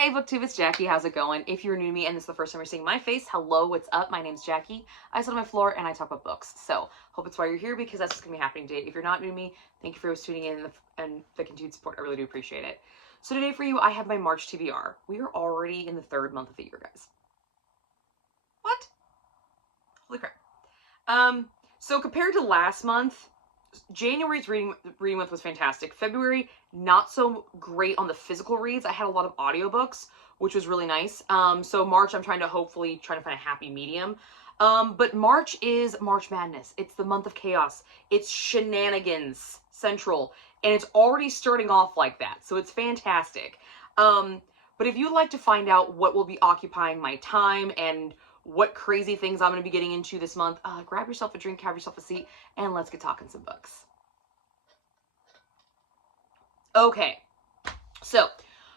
Hey BookTube, it's Jackie. How's it going? If you're new to me and this is the first time you're seeing my face, hello, what's up? My name's Jackie. I sit on my floor and I talk about books. So, hope it's why you're here because that's what's going to be happening today. If you're not new to me, thank you for tuning in and the continued support. I really do appreciate it. So today for you, I have my March TBR. We are already in the third month of the year, guys. What? Holy crap. So compared to last month, January's reading month was fantastic. February, not so great on the physical reads. I had a lot of audiobooks, which was really nice. So March, I'm trying to find a happy medium. But March is March Madness. It's the month of chaos. It's Shenanigans Central, and it's already starting off like that. So it's fantastic. But if you'd like to find out what will be occupying my time and what crazy things I'm going to be getting into this month, grab yourself a drink, have yourself a seat, and let's get talking some books. Okay, so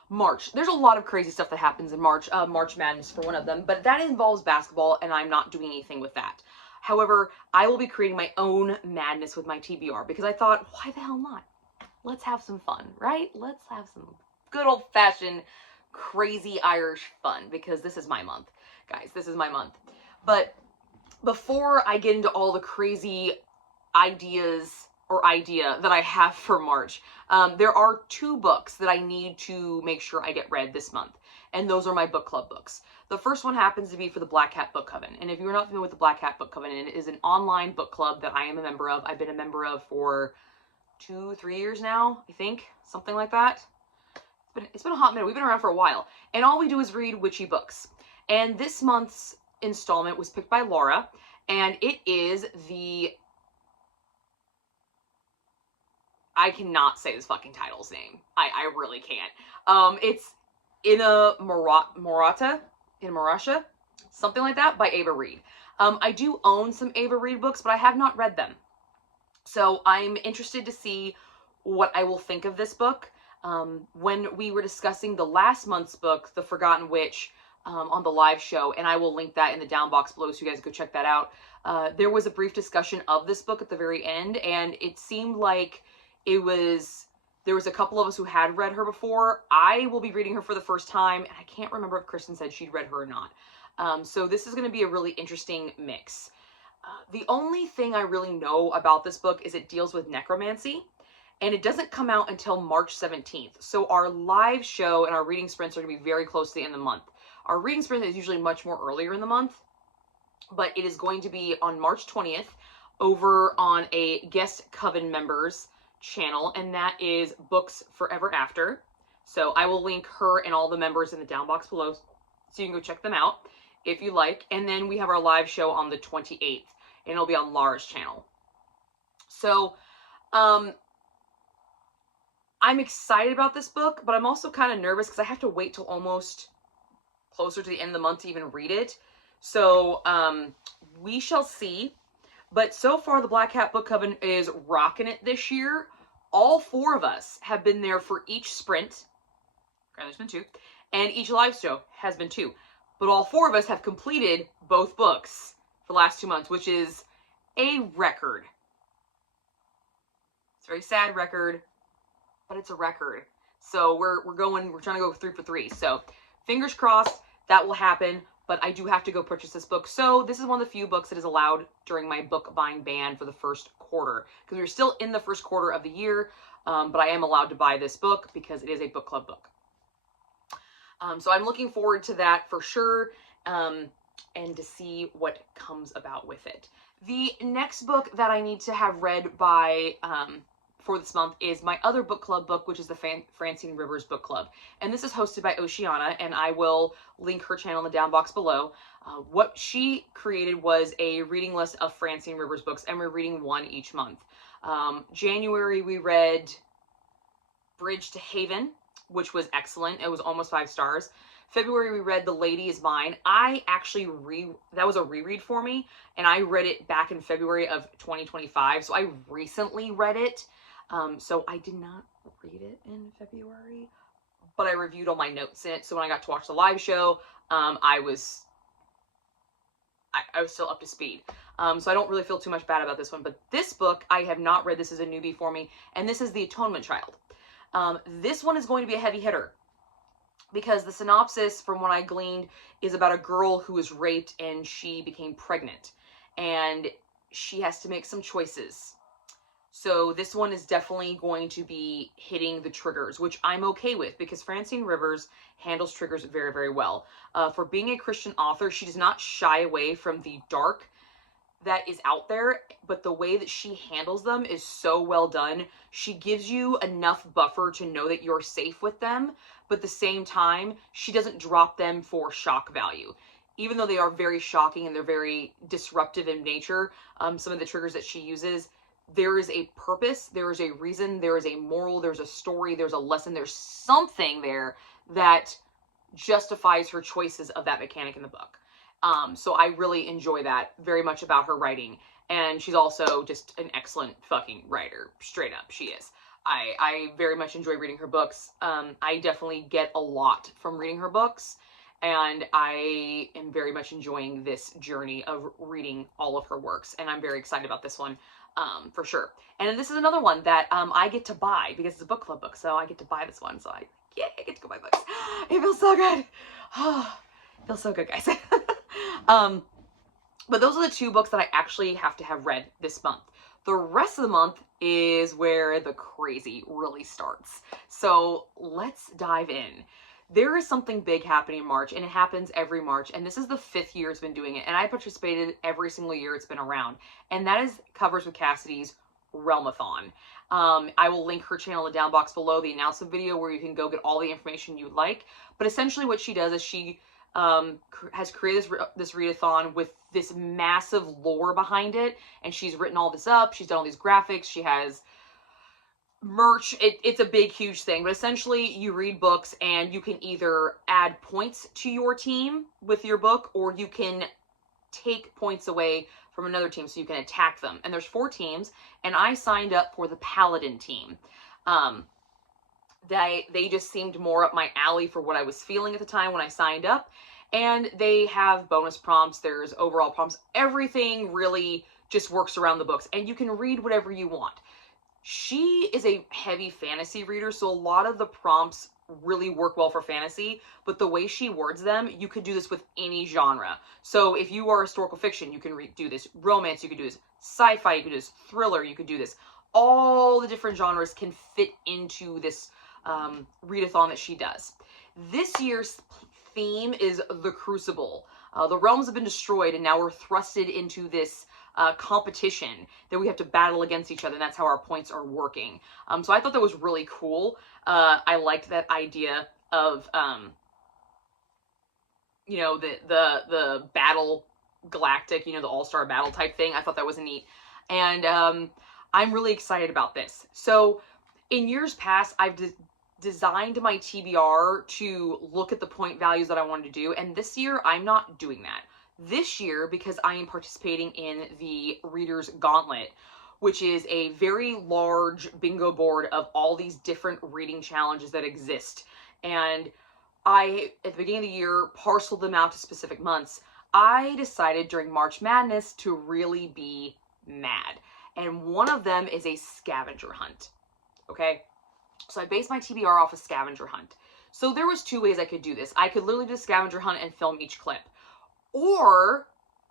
March. There's a lot of crazy stuff that happens in March. March Madness for one of them, but that involves basketball, and I'm not doing anything with that. However, I will be creating my own madness with my TBR because I thought, why the hell not? Let's have some fun, right? Let's have some good old-fashioned crazy Irish fun because this is my month. Guys, this is my month. But before I get into all the crazy idea that I have for March, there are two books that I need to make sure I get read this month. And those are my book club books. The first one happens to be for the Black Hat Book Coven. And if you're not familiar with the Black Hat Book Coven, it is an online book club that I am a member of. I've been a member of for 2-3 years now, I think. Something like that. It's been a hot minute. We've been around for a while. And all we do is read witchy books. And this month's installment was picked by Laura, and it is I cannot say this fucking title's name. I really can't. It's In a Marasha, something like that, by Ava Reed. I do own some Ava Reed books, but I have not read them. So I'm interested to see what I will think of this book. When we were discussing the last month's book, The Forgotten Witch, on the live show, and I will link that in the down box below so you guys go check that out. There was a brief discussion of this book at the very end, and it seemed like there was a couple of us who had read her before. I will be reading her for the first time, and I can't remember if Kristen said she'd read her or not. So this is going to be a really interesting mix. The only thing I really know about this book is it deals with necromancy, and it doesn't come out until March 17th. So our live show and our reading sprints are going to be very close to the end of the month. Our reading sprint is usually much more earlier in the month, but it is going to be on March 20th over on a guest coven members channel, and that is Books Forever After. So I will link her and all the members in the down box below so you can go check them out if you like. And then we have our live show on the 28th, and it'll be on Laura's channel. So I'm excited about this book, but I'm also kind of nervous because I have to wait till almost closer to the end of the month to even read it. So we shall see. But so far, the Black Hat Book Coven is rocking it this year. All four of us have been there for each sprint. There's been 2. And each live show has been 2. But all four of us have completed both books for the last 2 months, which is a record. It's a very sad record, but it's a record. So we're trying to go 3 for 3. So fingers crossed that will happen, but I do have to go purchase this book. So this is one of the few books that is allowed during my book buying ban for the first quarter, because we're still in the first quarter of the year, but I am allowed to buy this book because it is a book club book. So I'm looking forward to that for sure, and to see what comes about with it. The next book that I need to have read by for this month is my other book club book, which is the Francine Rivers Book Club. And this is hosted by Oceana, and I will link her channel in the down box below. What she created was a reading list of Francine Rivers books, and we're reading one each month. January, we read Bridge to Haven, which was excellent. It was almost 5 stars. February, we read The Lady Is Mine. I actually that was a reread for me, and I read it back in February of 2025, so I recently read it. So I did not read it in February, but I reviewed all my notes in it. So when I got to watch the live show, I was still up to speed. So I don't really feel too much bad about this one. But this book, I have not read. This is a newbie for me. And this is The Atonement Child. This one is going to be a heavy hitter because the synopsis, from what I gleaned, is about a girl who was raped and she became pregnant, and she has to make some choices. So this one is definitely going to be hitting the triggers, which I'm okay with, because Francine Rivers handles triggers very, very well. For being a Christian author, she does not shy away from the dark that is out there, but the way that she handles them is so well done. She gives you enough buffer to know that you're safe with them, but at the same time, she doesn't drop them for shock value. Even though they are very shocking and they're very disruptive in nature, some of the triggers that she uses, there is a purpose, there is a reason, there is a moral, there's a story, there's a lesson, there's something there that justifies her choices of that mechanic in the book. So I really enjoy that very much about her writing. And she's also just an excellent fucking writer. Straight up, she is. I very much enjoy reading her books. I definitely get a lot from reading her books. And I am very much enjoying this journey of reading all of her works. And I'm very excited about this one, for sure. And this is another one that I get to buy, because it's a book club book. So I get to buy this one. So I get to go buy books. It feels so good. Oh, it feels so good, guys. But those are the two books that I actually have to have read this month. The rest of the month is where the crazy really starts. So let's dive in. There is something big happening in March, and it happens every March, and this is the 5th year it's been doing it, and I participated every single year it's been around, and that is Covers with Cassidy's Realmathon. I will link her channel in the down box below, the announcement video, where you can go get all the information you like. But essentially what she does is she has created this readathon with this massive lore behind it, and she's written all this up, she's done all these graphics, she has merch. It's a big, huge thing. But essentially you read books and you can either add points to your team with your book, or you can take points away from another team so you can attack them. And there's 4 teams, and I signed up for the Paladin team. They just seemed more up my alley for what I was feeling at the time when I signed up. And they have bonus prompts, there's overall prompts, everything really just works around the books, and you can read whatever you want. She is a heavy fantasy reader, so a lot of the prompts really work well for fantasy, but the way she words them, you could do this with any genre. So if you are historical fiction, you can do this. Romance, you could do this. Sci-fi, you could do this. Thriller, you could do this. All the different genres can fit into this readathon that she does. This year's theme is the Crucible. The realms have been destroyed, and now we're thrusted into this competition that we have to battle against each other, and that's how our points are working. So I thought that was really cool. I liked that idea of, you know, the battle galactic, you know, the all-star battle type thing. I thought that was neat. And I'm really excited about this. So in years past, I've designed my TBR to look at the point values that I wanted to do, and this year I'm not doing that. This year, because I am participating in the Reader's Gauntlet, which is a very large bingo board of all these different reading challenges that exist, and I, at the beginning of the year, parceled them out to specific months. I decided during March Madness to really be mad, and one of them is a scavenger hunt, okay? So I based my TBR off a scavenger hunt. So there was 2 ways I could do this. I could literally do a scavenger hunt and film each clip. Or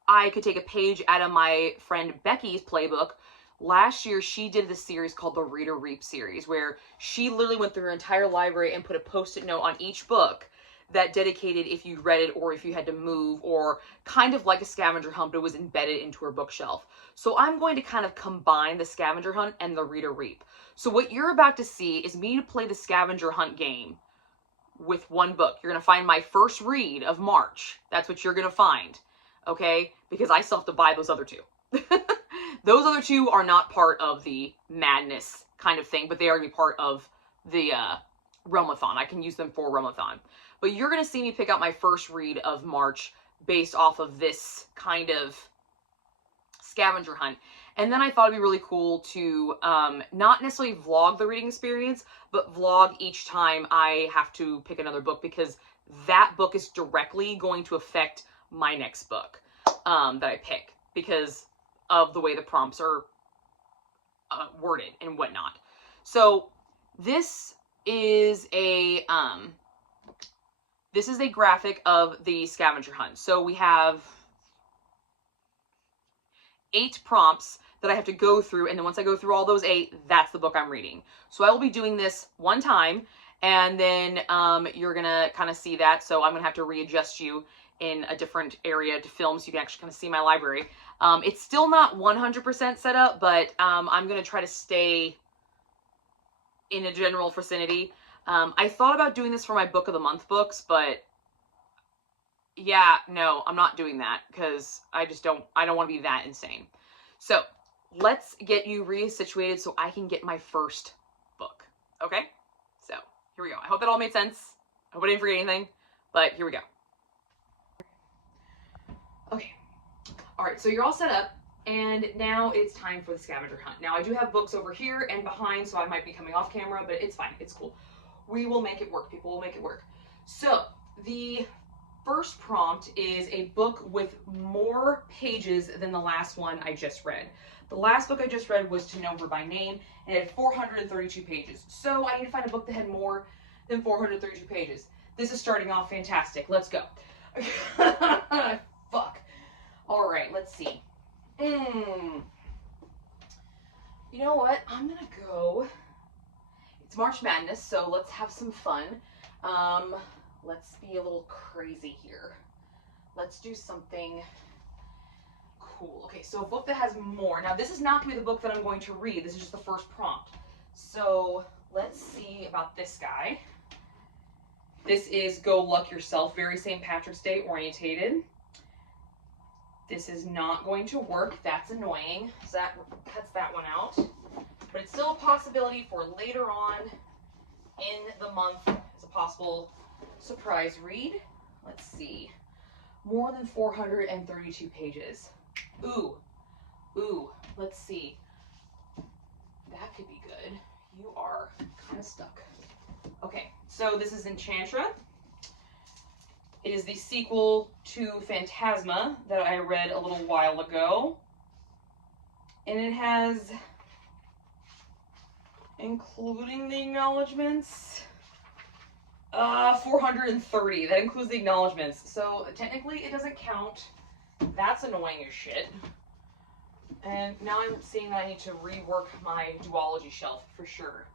I could take a page out of my friend Becky's playbook. Last year, she did this series called the Reader Reap series, where she literally went through her entire library and put a post-it note on each book that dedicated if you read it or if you had to move, or kind of like a scavenger hunt, but it was embedded into her bookshelf. So I'm going to kind of combine the scavenger hunt and the Reader Reap. So what you're about to see is me to play the scavenger hunt game with one book. You're going to find my first read of March. That's what you're going to find, okay? Because I still have to buy those other 2. Those other 2 are not part of the madness kind of thing, but they are going to be part of the Realmathon. I can use them for Realmathon. But you're going to see me pick out my first read of March based off of this kind of scavenger hunt. And then I thought it'd be really cool to not necessarily vlog the reading experience, but vlog each time I have to pick another book, because that book is directly going to affect my next book that I pick, because of the way the prompts are worded and whatnot. So this is a This is a graphic of the scavenger hunt. So we have 8 prompts that I have to go through, and then once I go through all those 8, that's the book I'm reading. So I will be doing this one time, and then you're gonna kind of see that. So I'm gonna have to readjust you in a different area to film so you can actually kind of see my library. It's still not 100% set up, but I'm gonna try to stay in a general vicinity. I thought about doing this for my book of the month books, but yeah, no, I'm not doing that because I don't want to be that insane. So let's get you resituated so I can get my first book. Okay? So here we go. I hope that all made sense. I hope I didn't forget anything, but here we go. Okay. All right, so you're all set up, and now it's time for the scavenger hunt. Now, I do have books over here and behind, so I might be coming off camera, but it's fine. It's cool. We will make it work. People will make it work. So the first prompt is a book with more pages than the last one I just read. The last book I just read was To Know Her by Name, and it had 432 pages. So I need to find a book that had more than 432 pages. This is starting off fantastic. Let's go. Fuck. All right, let's see. You know what? I'm gonna go. It's March Madness, so let's have some fun. Let's be a little crazy here. Let's do something cool. Okay, so a book that has more. Now, this is not gonna be the book that I'm going to read. This is just the first prompt. So let's see about this guy. This is Go Luck Yourself, very St. Patrick's Day orientated. This is not going to work. That's annoying. So that cuts that one out. But it's still a possibility for later on in the month as a possible surprise read. Let's see. More than 432 pages. Ooh. Let's see. That could be good. You are kind of stuck. Okay, so this is Enchantra. It is the sequel to Phantasma that I read a little while ago. And it has, including the acknowledgements, 430. That includes the acknowledgements. So technically it doesn't count. That's annoying as shit. And now I'm seeing that I need to rework my duology shelf for sure.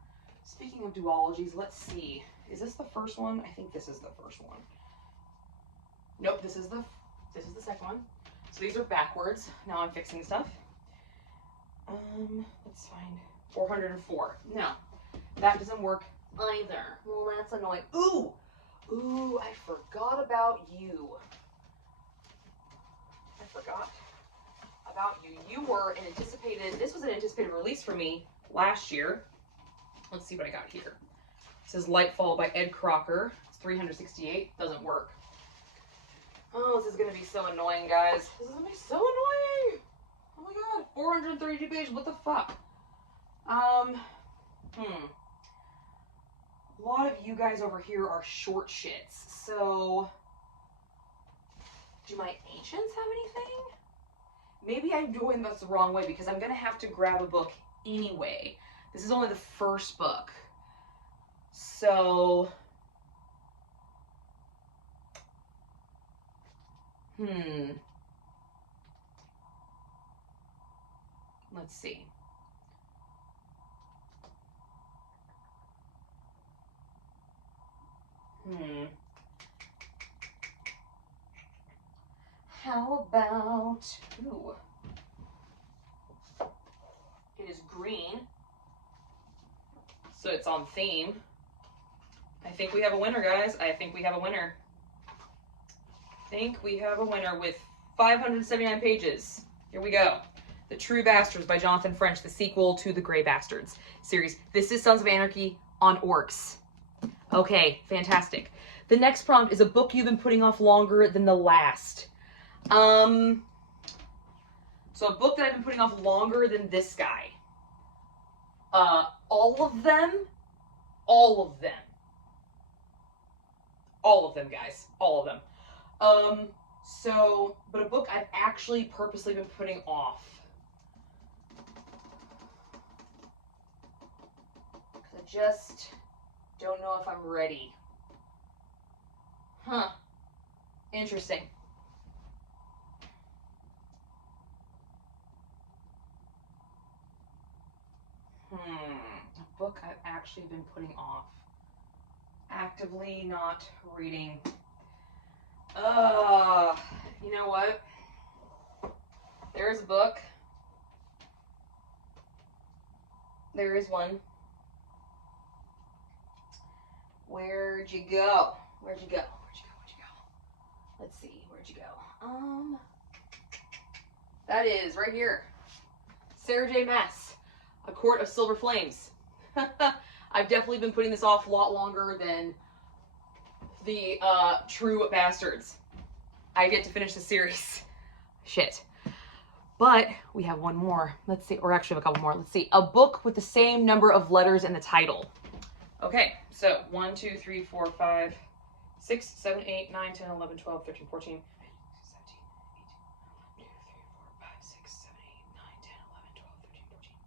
Speaking of duologies, let's see. Is this the first one? I think this is the first one. Nope, this is the second one. So these are backwards. Now I'm fixing stuff. Let's find 404. No, that doesn't work either. Well, that's annoying. Ooh, I forgot about you. I forgot about you. You were an anticipated, this was an anticipated release for me last year. Let's see what I got here. It says Lightfall by Ed Crocker. It's 368. Doesn't work. Oh, this is going to be so annoying, guys. This is going to be so annoying. Oh my god. 432 pages. What the fuck? A lot of you guys over here are short shits. So, do my ancients have anything? Maybe I'm doing this the wrong way because I'm going to have to grab a book anyway. This is only the first book. So, let's see. How about, ooh, it is green, so it's on theme. I think we have a winner, guys. I think we have a winner. With 579 pages. Here we go. The True Bastards by Jonathan French, the sequel to the Grey Bastards series. This is Sons of Anarchy on orcs. Okay, fantastic. The next prompt is a book you've been putting off longer than the last. So a book that I've been putting off longer than this guy. All of them, guys. All of them. But a book I've actually purposely been putting off. I just don't know if I'm ready. Interesting. A book I've actually been putting off. Actively not reading. You know what? There's a book. There is one. Where'd you go? Where'd you go? Where'd you go? Where'd you go? Let's see. Where'd you go? That is right here. Sarah J. Maas, A Court of Silver Flames. I've definitely been putting this off a lot longer than the True Bastards. I get to finish the series. Shit. But we have one more. Let's see. Or actually, a couple more. Let's see. A book with the same number of letters in the title. Okay, so 1, 2, 3, 4, 5, 6, 7, 8, 9, 10, 11, 12, 13, 14,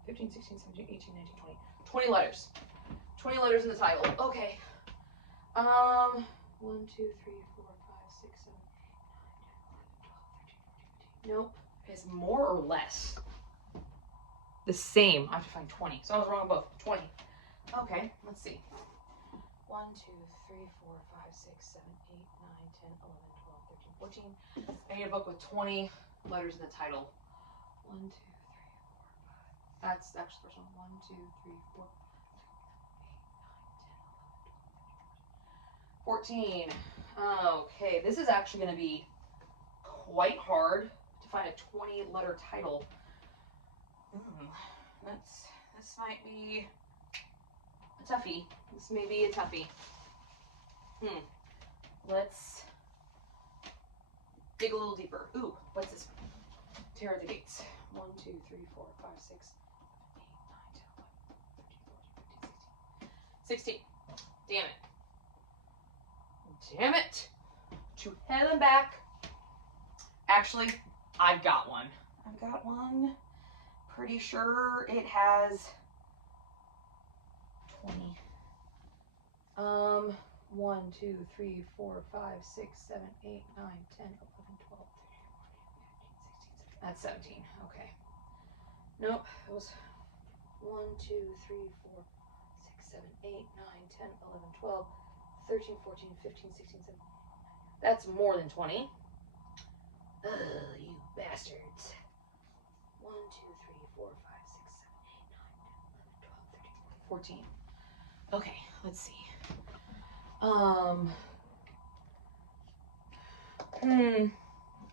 15, 16, 17, 18, 19, 20. 20 letters. 20 letters in the title. Okay. 1, 2, 3, 4, 5, 6, 7, 8, 9, 10, 11, 12, 13, 14, 15. Nope. It's more or less the same. I have to find 20. So I was wrong both. 20. Okay, let's see. 1, 2, 3, 4, 5, 6, 7, 8, 9, 10, 11, 12, 13, 14. I need a book with 20 letters in the title. 1, 2, 3, 4, 5. That's actually the first one. 1, 2, 3, 4, 5, 6, 7, 8, 9, 10, 11, 12, 13, 14. Okay, this is actually going to be quite hard to find a 20-letter title. This might be a toughie. This may be a toughie. Let's dig a little deeper. Ooh, what's this? Terror of the Gates. 1, 2, 3, 4, 5, 6, 7, 8, 9, 10, 11, 13, 14, 15, 16. 16. Damn it. Damn it. To hell and back. Actually, I've got one. I've got one. Pretty sure it has 20. 1, 2, 3, 4, 5, 6, 7, 8, 9, 10, 11, 12, 13, 14, 15, 16, 17. That's 17. Okay. Nope. It was 1, 2, 3, 4, 6, 7, 8, 9, 10, 11, 12, 13, 14, 15, 16, 17. That's more than 20. Ugh, you bastards. 1, 2, 3, 4, 5, 6, 7, 8, 9, 10, 11, 12, 13, 14. Okay, let's see.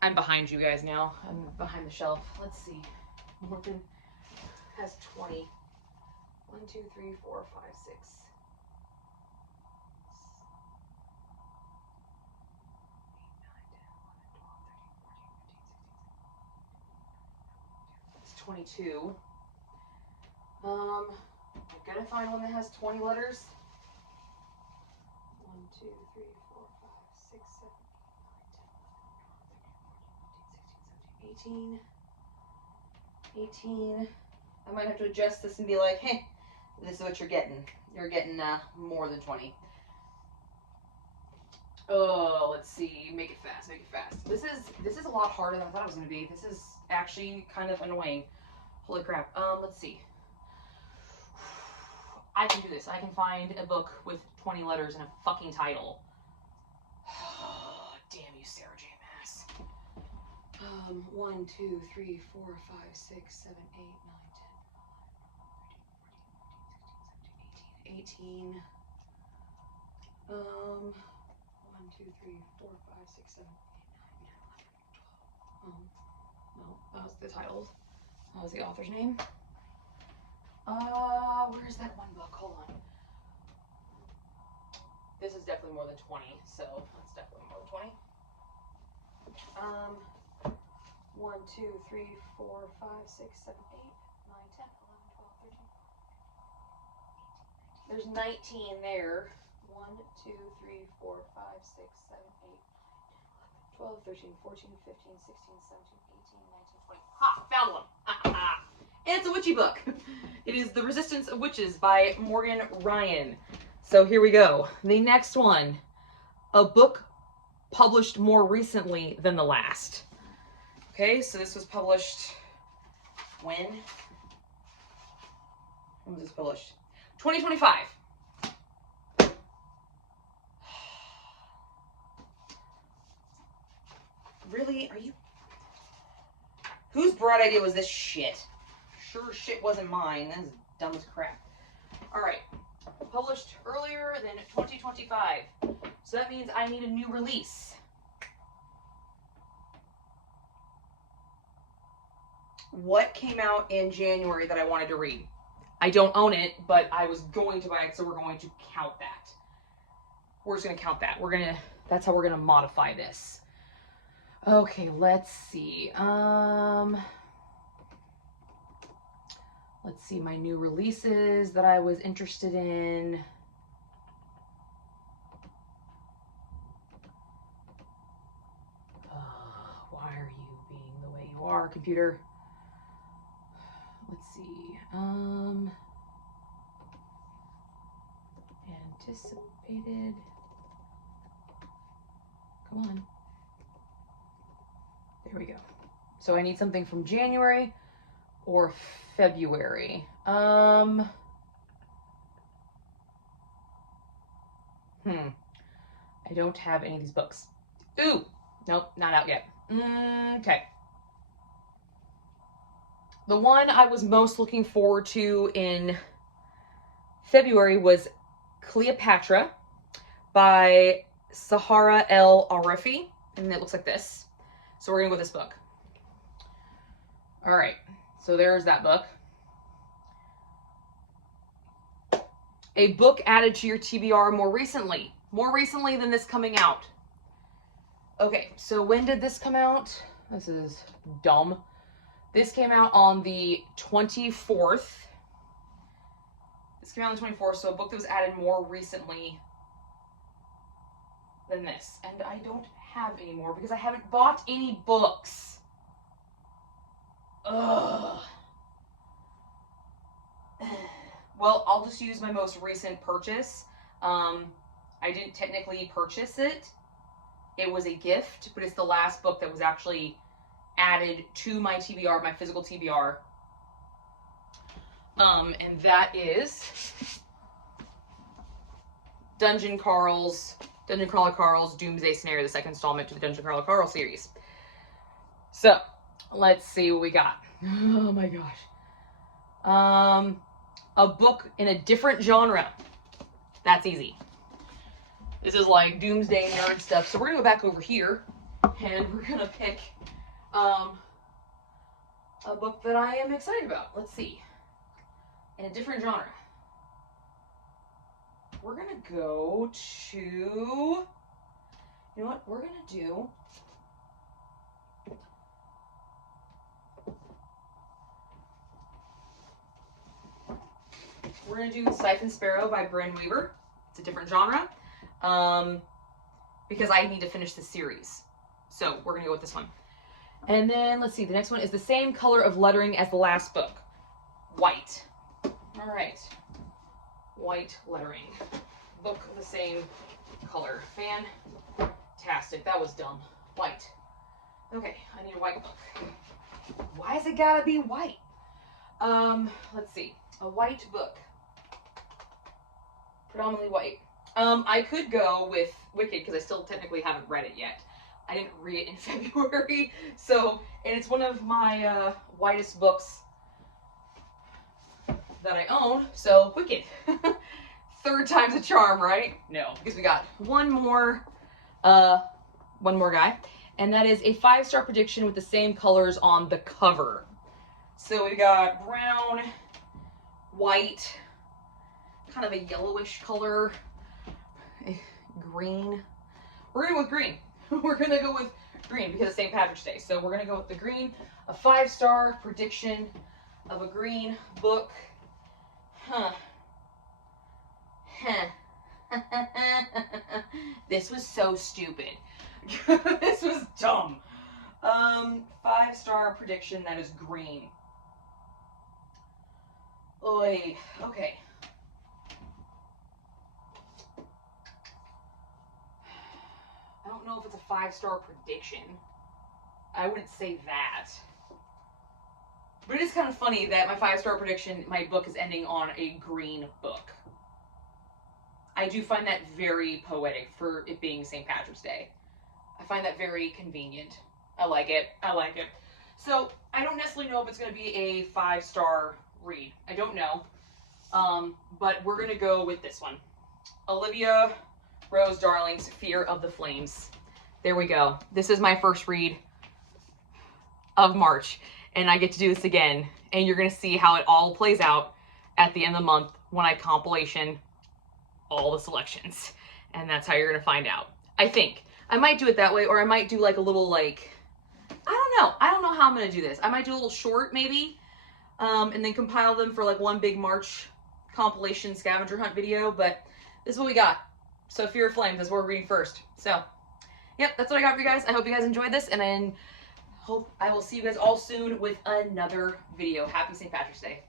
I'm behind you guys now. I'm behind the shelf. Let's see. Morgan has 20. 1, 2, 3, 4, 5, 6. It's 22. I gotta find one that has 20 letters. 1, 2, 3, 4, 5, 6, 7, 8, 9, 10, 11, 12, 13, 14, 15, 16, 17, 18. I might have to adjust this and be like, hey, this is what you're getting. You're getting more than 20. Oh, let's see. Make it fast. Make it fast. This is a lot harder than I thought it was going to be. This is actually kind of annoying. Holy crap. Let's see. I can do this. I can find a book with 20 letters and a fucking title. Damn you, Sarah J. Maas. 1, 2, 3, 4, 5, 6, 7, 8, 9, 10, 11, 12, 13, 14, 15, 16, 17, 18. 1, 2, 3, 4, 5, 6, 7, 8, 9, 10, 11, 12. No, that was the title. That was the author's name. Where's that one book? Hold on. This is definitely more than 20, so that's definitely more than 20. 1, 2, 3, 4, 5, 6, 7, 8, 9, 10, 11, 12, 13. There's 19 there. 1, 2, 3, 4, 5, 6, 7, 8, 9, 10, 11, 12, 13, 14, 15, 16, 17, 18, 19, 20. Ha! Found one! And it's a witchy book. It is The Resistance of Witches by Morgan Ryan. So here we go. The next one. A book published more recently than the last. Okay, so this was published when? When was this published? 2025. Really? Are you? Whose bright idea was this shit? Sure shit wasn't mine. That's dumb as crap. Alright. Published earlier than 2025. So that means I need a new release. What came out in January that I wanted to read? I don't own it, but I was going to buy it, so we're going to count that. We're just going to count that. That's how we're going to modify this. Okay, let's see. Let's see my new releases that I was interested in. Why are you being the way you are, computer? Let's see. Anticipated. Come on. There we go. So I need something from January or February. I don't have any of these books. Ooh, nope, not out yet. Okay. The one I was most looking forward to in February was Cleopatra by Sahara El Arifi, and it looks like this. So we're gonna go with this book. All right, so there's that book. A book added to your TBR more recently than this coming out. Okay, so when did this come out? This is dumb. This came out on the 24th. This came out on the 24th, so a book that was added more recently than this. And I don't have any more because I haven't bought any books. Ugh. Well, I'll just use my most recent purchase. I didn't technically purchase it. It was a gift, but it's the last book that was actually added to my TBR, my physical TBR. And that is Dungeon Crawler Carl's Doomsday Snare, the second installment to the Dungeon Crawler Carl series. So, let's see what we got. Oh my gosh. A book in a different genre. That's easy. This is like Doomsday nerd stuff. So we're gonna go back over here and we're gonna pick a book that I am excited about. Let's see. In a different genre. We're gonna go to, you know what, we're gonna do Siphon Sparrow by Bryn Weaver. It's a different genre. Because I need to finish the series. So we're gonna go with this one. And then let's see, the next one is the same color of lettering as the last book. White. All right. White lettering. Book of the same color. Fantastic. That was dumb. White. Okay, I need a white book. Why has it gotta be white? Let's see. A white book. Predominantly white. I could go with Wicked because I still technically haven't read it yet. I didn't read it in February, so, and it's one of my whitest books that I own, so Wicked. Third time's a charm, right? No, because we got one more guy, and that is a 5-star prediction with the same colors on the cover. So we got brown, white, kind of a yellowish color, green. We're gonna go with green. We're gonna go with green because it's St. Patrick's Day. So we're gonna go with the green, a 5-star prediction of a green book. This was so stupid. This was dumb. 5-star prediction that is green. Oy, okay. I don't know if it's a 5-star prediction. I wouldn't say that. But it is kind of funny that my 5-star prediction, my book is ending on a green book. I do find that very poetic for it being St. Patrick's Day. I find that very convenient. I like it. I like it. So I don't necessarily know if it's going to be a 5-star read. I don't know. But we're going to go with this one. Olivia Rose Darling's Fear of the Flames. There we go. This is my first read of March. And I get to do this again. And you're going to see how it all plays out at the end of the month when I compilation all the selections. And that's how you're going to find out. I think. I might do it that way, or I might do like a little like, I don't know. I don't know how I'm going to do this. I might do a little short maybe, and then compile them for like one big March compilation scavenger hunt video, but this is what we got. So Fear of Flames is what we're reading first. So, yep, that's what I got for you guys. I hope you guys enjoyed this, and then hope I will see you guys all soon with another video. Happy St. Patrick's Day.